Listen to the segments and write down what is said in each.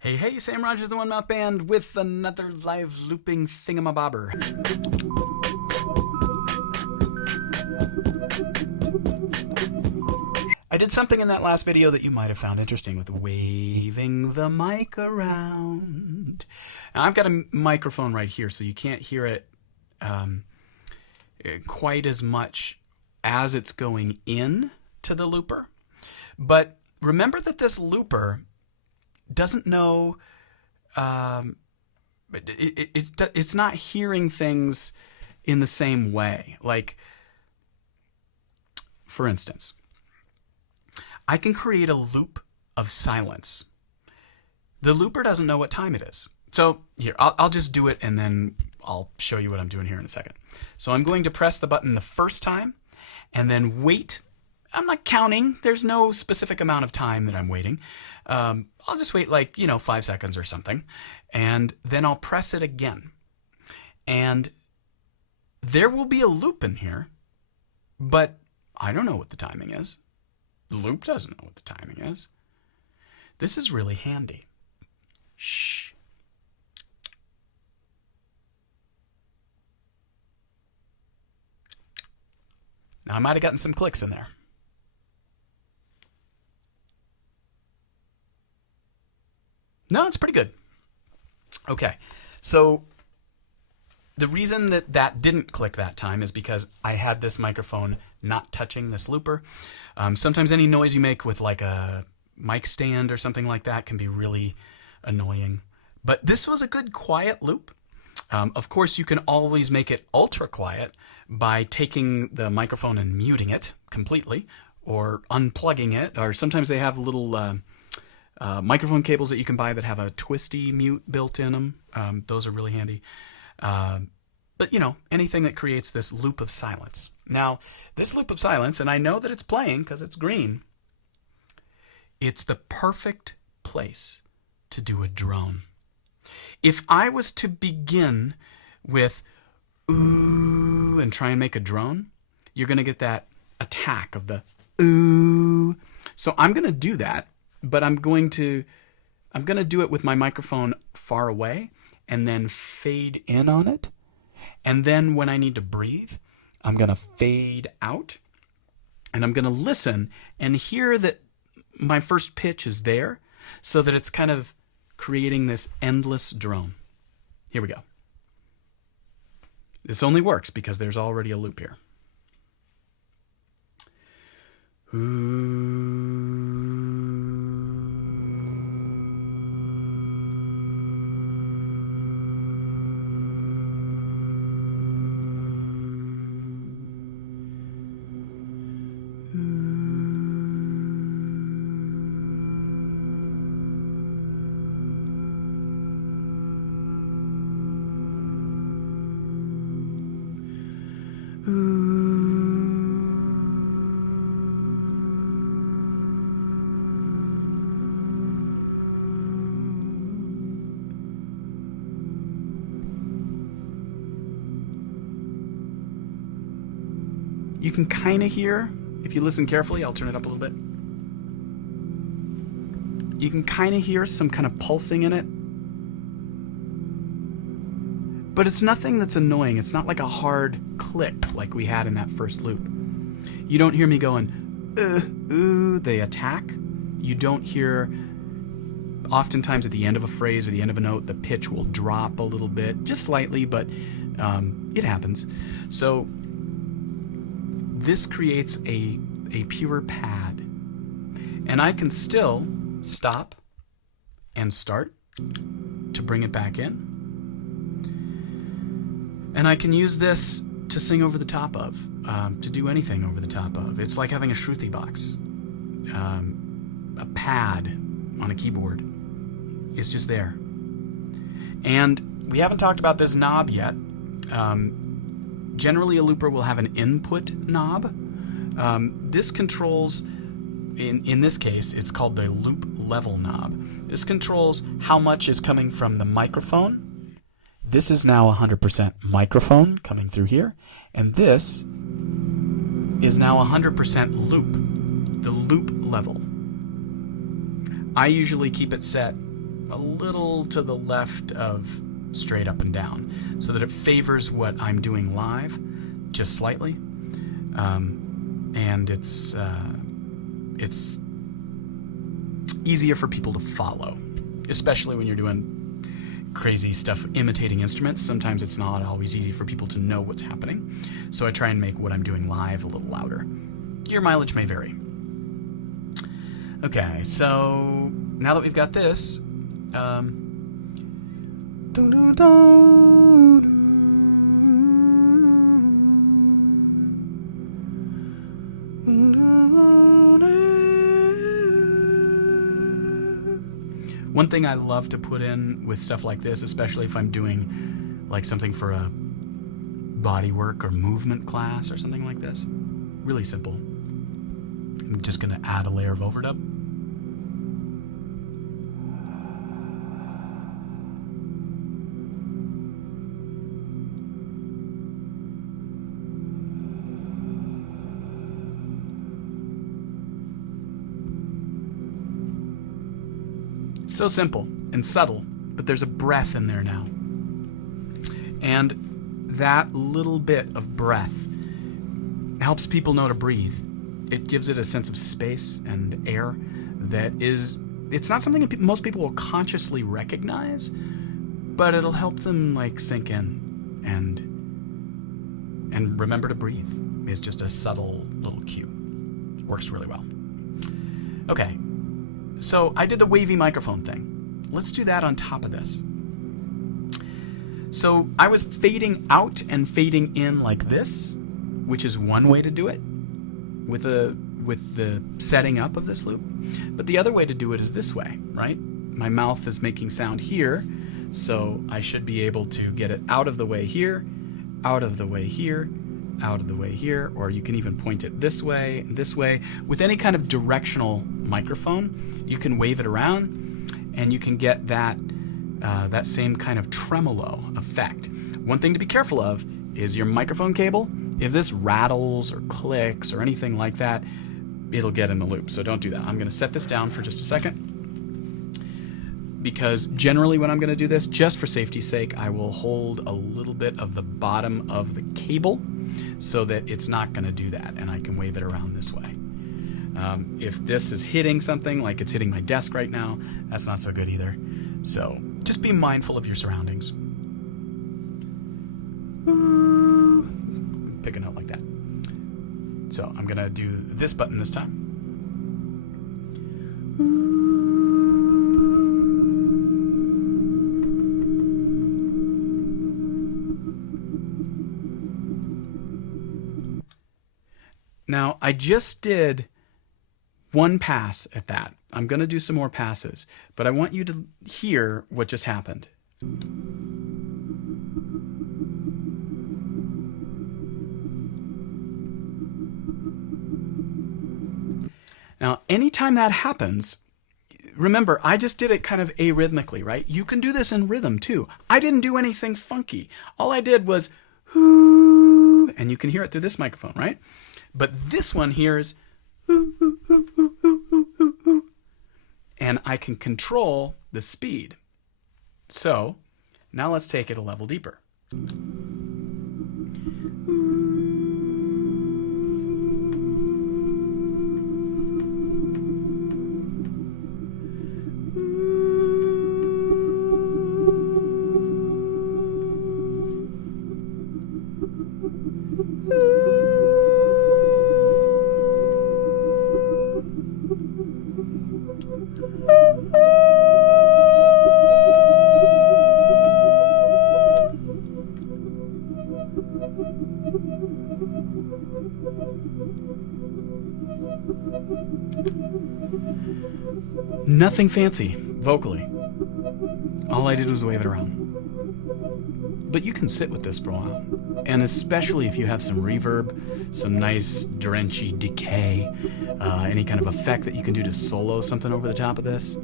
Hey, hey, Sam Rogers, the One Mouth Band, with another live looping thingamabobber. I did something in that last video that you might have found interesting with waving the mic around. Now, I've got a microphone right here, so you can't hear it quite as much as it's going in to the looper. But remember that this looper doesn't know, it's not hearing things in the same way. Like, for instance, I can create a loop of silence. The looper doesn't know what time it is. So here, I'll just do it and then I'll show you what I'm doing here in a second. So I'm going to press the button the first time and then wait. I'm not counting. There's no specific amount of time that I'm waiting. I'll just wait 5 seconds or something. And then I'll press it again. And there will be a loop in here, but I don't know what the timing is. The loop doesn't know what the timing is. This is really handy. Shh. Now I might have gotten some clicks in there. No, it's pretty good. Okay, so the reason that didn't click that time is because I had this microphone not touching this looper. Sometimes any noise you make with like a mic stand or something like that can be really annoying. But this was a good quiet loop. Of course, you can always make it ultra quiet by taking the microphone and muting it completely or unplugging it. Or sometimes they have little microphone cables that you can buy that have a twisty mute built in them. Those are really handy. But anything that creates this loop of silence. Now, this loop of silence, and I know that it's playing because it's green, it's the perfect place to do a drone. If I was to begin with ooh and try and make a drone, you're going to get that attack of the ooh. So I'm going to do that, but I'm going to do it with my microphone far away and then fade in on it. And then when I need to breathe, I'm going to fade out and I'm going to listen and hear that my first pitch is there so that it's kind of creating this endless drone. Here we go. This only works because there's already a loop here. You can kind of hear, if you listen carefully, I'll turn it up a little bit. You can kind of hear some kind of pulsing in it. But it's nothing that's annoying. It's not like a hard click like we had in that first loop. You don't hear me going, ooh, the attack. You don't hear, oftentimes at the end of a phrase or the end of a note, the pitch will drop a little bit, just slightly, but it happens. So this creates a pure pad. And I can still stop and start to bring it back in. And I can use this to sing over the top of, to do anything over the top of. It's like having a Shruti box, a pad on a keyboard. It's just there. And we haven't talked about this knob yet. Generally, a looper will have an input knob. This controls, in this case, it's called the loop level knob. This controls how much is coming from the microphone. This is now 100% microphone coming through here. And this is now 100% loop, the loop level. I usually keep it set a little to the left of straight up and down, so that it favors what I'm doing live, just slightly, and it's easier for people to follow, especially when you're doing crazy stuff imitating instruments. Sometimes it's not always easy for people to know what's happening, so I try and make what I'm doing live a little louder. Your mileage may vary. Okay, so now that we've got this, one thing I love to put in with stuff like this, especially if I'm doing like something for a body work or movement class or something like this, really simple. I'm just going to add a layer of overdub. So simple and subtle, but there's a breath in there now. And that little bit of breath helps people know to breathe. It gives it a sense of space and air that is, it's not something that most people will consciously recognize, but it'll help them like sink in and remember to breathe. It's just a subtle little cue. Works really well. Okay. So I did the wavy microphone thing. Let's do that on top of this. So I was fading out and fading in like this, which is one way to do it with the setting up of this loop. But the other way to do it is this way, right? My mouth is making sound here, so I should be able to get it out of the way here, out of the way here, out of the way here, or you can even point it this way, this way. With any kind of directional microphone, you can wave it around and you can get that same kind of tremolo effect. One thing to be careful of is your microphone cable. If this rattles or clicks or anything like that, it'll get in the loop, so don't do that. I'm going to set this down for just a second, because generally when I'm going to do this, just for safety's sake, I will hold a little bit of the bottom of the cable so that it's not going to do that, and I can wave it around this way. If this is hitting something, like it's hitting my desk right now, that's not so good either. So just be mindful of your surroundings. Pick a note like that. So I'm going to do this button this time. Now, I just did one pass at that. I'm going to do some more passes, but I want you to hear what just happened. Now, anytime that happens, remember, I just did it kind of arrhythmically, right? You can do this in rhythm too. I didn't do anything funky. All I did was, hoo, and you can hear it through this microphone, right? But this one here is, hoo, hoo, hoo, hoo, hoo, hoo, hoo, and I can control the speed. So now let's take it a level deeper. Nothing fancy, vocally. All I did was wave it around. But you can sit with this for a while. And especially if you have some reverb, some nice drenchy decay, any kind of effect that you can do to solo something over the top of this.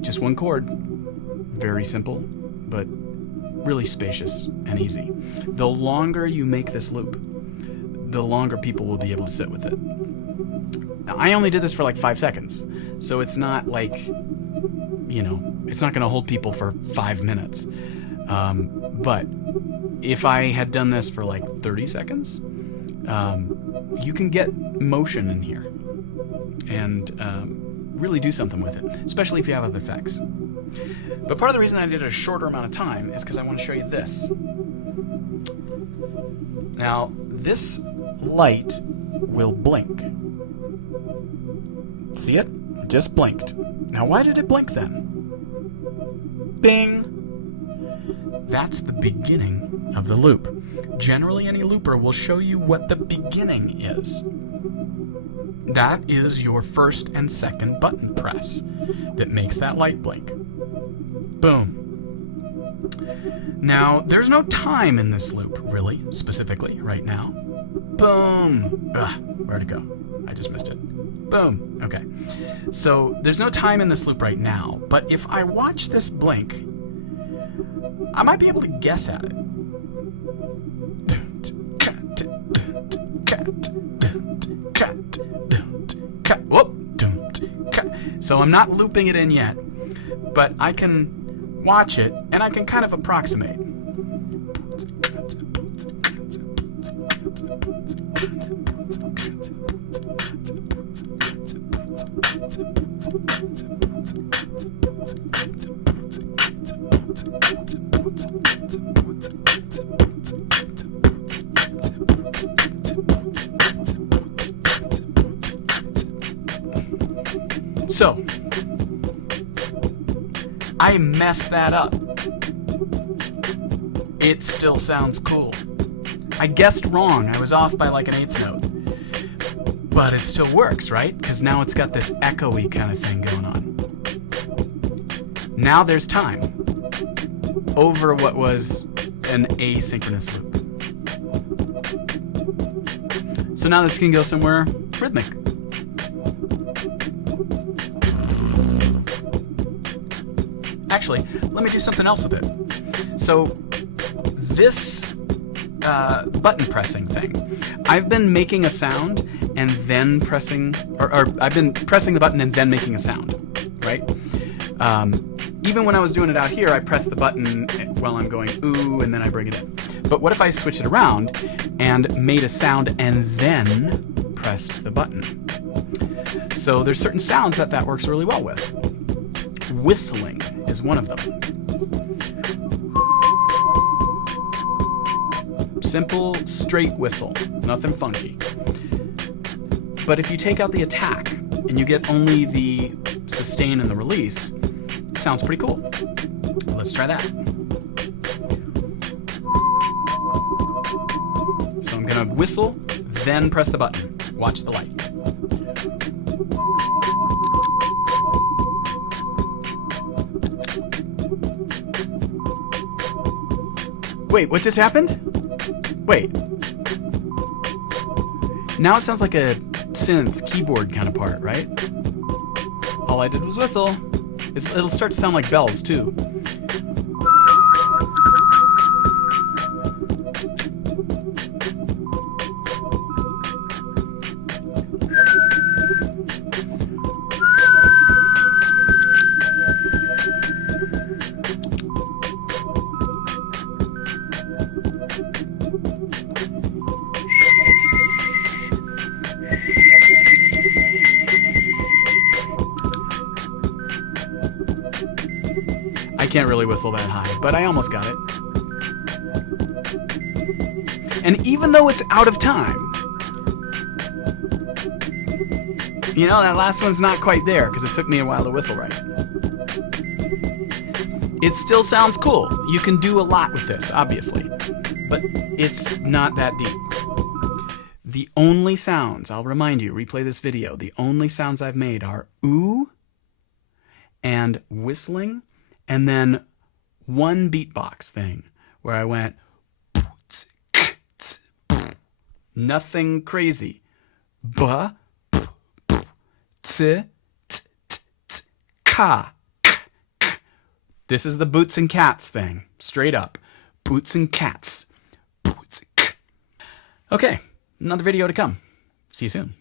Just one chord. Very simple, but really spacious and easy. The longer you make this loop, the longer people will be able to sit with it. Now, I only did this for like 5 seconds, so it's not like you know, it's not going to hold people for 5 minutes. But if I had done this for like 30 seconds, you can get motion in here and really do something with it, especially if you have other effects. But part of the reason I did a shorter amount of time is because I want to show you this. Now, this light will blink. See it? It just blinked. Now, why did it blink then? Bing! That's the beginning of the loop. Generally, any looper will show you what the beginning is. That is your first and second button press that makes that light blink. Boom. Now, there's no time in this loop, really, specifically, right now. Boom. Ugh, where'd it go? I just missed it. Boom. Okay. So, there's no time in this loop right now, but if I watch this blink, I might be able to guess at it. Whoop. So I'm not looping it in yet, but I can watch it and I can kind of approximate. So, I messed that up. It still sounds cool. I guessed wrong. I was off by like an eighth note. But it still works, right? Because now it's got this echoey kind of thing going on. Now there's time over what was an asynchronous loop. So now this can go somewhere rhythmic. Actually, let me do something else with it. So this button pressing thing, I've been making a sound and then pressing, or I've been pressing the button and then making a sound, right? Even when I was doing it out here, I press the button while I'm going ooh, and then I bring it in. But what if I switch it around and made a sound and then pressed the button? So there's certain sounds that works really well with. Whistling is one of them. Simple, straight whistle, nothing funky. But if you take out the attack and you get only the sustain and the release, it sounds pretty cool. Let's try that. So I'm gonna whistle, then press the button. Watch the light. Wait, what just happened? Wait. Now it sounds like a synth keyboard kind of part, right? All I did was whistle. It'll start to sound like bells, too. I can't really whistle that high, but I almost got it. And even though it's out of time, you know, that last one's not quite there because it took me a while to whistle right. It still sounds cool. You can do a lot with this, obviously, but it's not that deep. The only sounds, I'll remind you, replay this video, the only sounds I've made are ooh and whistling, and then one beatbox thing where I went nothing crazy. Ba, tse, ka. This is the boots and cats thing, straight up. Boots and cats. Okay, another video to come. See you soon.